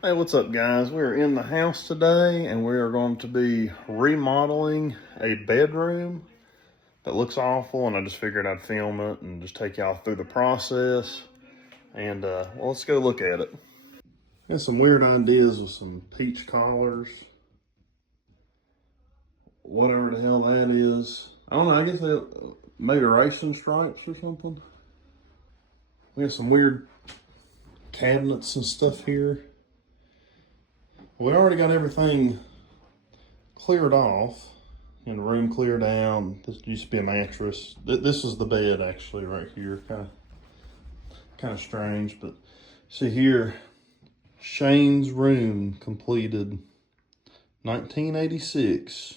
Hey, what's up guys? We're in the house today and we are going to be remodeling a bedroom that looks awful, and I just figured I'd film it and just take y'all through the process. And well, let's go look at it. Got some weird ideas with some peach collars. Whatever the hell that is. I don't know, I guess they maybe racing stripes or something. We got some weird cabinets and stuff here. We already got everything cleared off and the room cleared out. This used to be a mattress. This is the bed actually right here. Kind of strange, but see here, Shane's room completed 1986.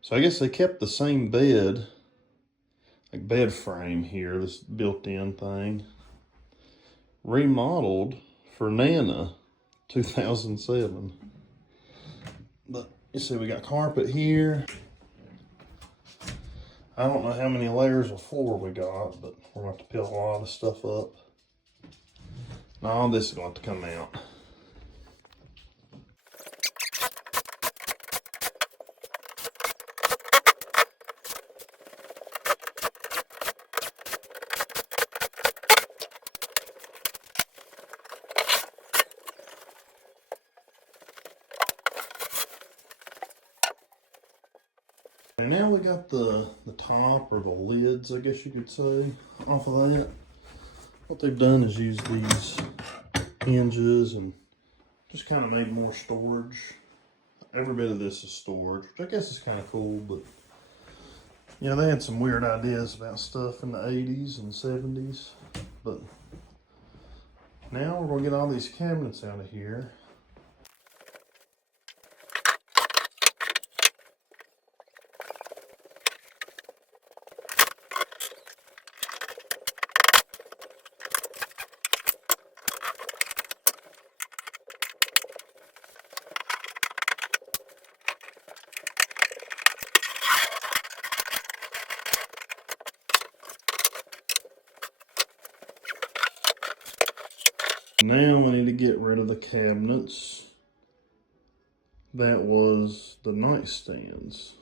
So I guess they kept the same bed, like bed frame here, this built-in thing. Remodeled for Nana, 2007. But you see we got carpet here. I don't know how many layers of floor we got, but we're going to have to peel a lot of stuff up. Now all this is going to come out. And now we got the top, or the lids, I guess you could say, off of that. What they've done is use these hinges and just kind of made more storage. Every bit of this is storage, which I guess is kind of cool, but you know, they had some weird ideas about stuff in the 80s and 70s. But now we're gonna get all these cabinets out of here. Now I need to get rid of the cabinets. That was the nightstands.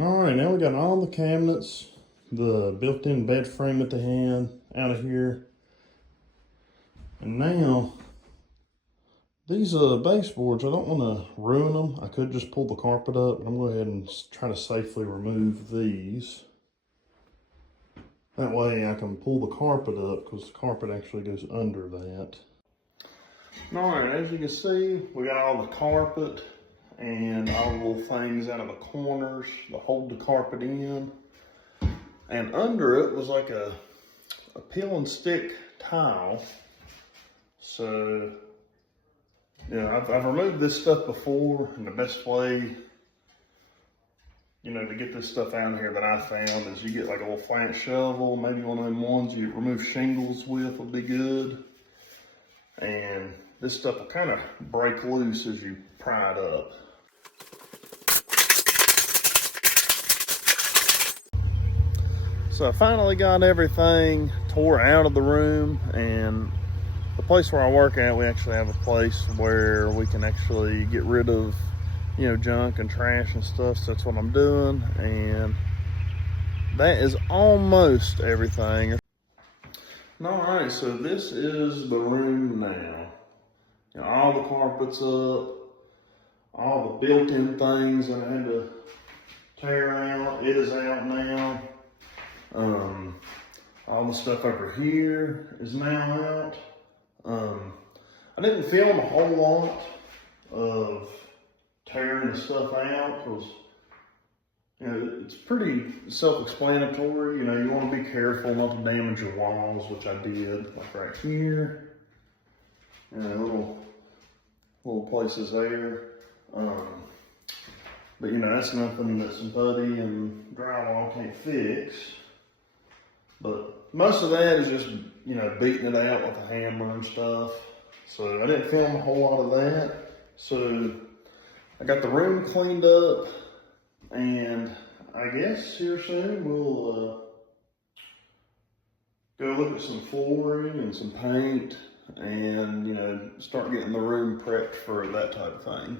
All right, now we got all the cabinets, the built-in bed frame at the hand out of here. And now, these baseboards, I don't want to ruin them. I could just pull the carpet up, but I'm going to go ahead and try to safely remove these. That way I can pull the carpet up, because the carpet actually goes under that. All right, as you can see, we got all the carpet and all the little things out of the corners to hold the carpet in. And under it was like a peel and stick tile. So, you know, I've removed this stuff before, and the best way, you know, to get this stuff out of here that I found is you get like a little flat shovel, maybe one of them ones you remove shingles with would be good. And this stuff will kind of break loose as you pry it up. So I finally got everything tore out of the room, and the place where I work at, we actually have a place where we can actually get rid of, you know, junk and trash and stuff. So that's what I'm doing, and that is almost everything. All right, so this is the room now. You know, all the carpet's up, all the built-in things that I had to tear out, it is out now. All the stuff over here is now out. I didn't film a whole lot of tearing the stuff out because, you know, it's pretty self-explanatory. You know, you want to be careful not to damage your walls, which I did, like right here. And little places there. But you know, that's nothing that some putty and drywall can't fix. But most of that is just, you know, beating it out with a hammer and stuff. So I didn't film a whole lot of that. So I got the room cleaned up, and I guess here soon we'll go look at some flooring and some paint and, you know, start getting the room prepped for that type of thing.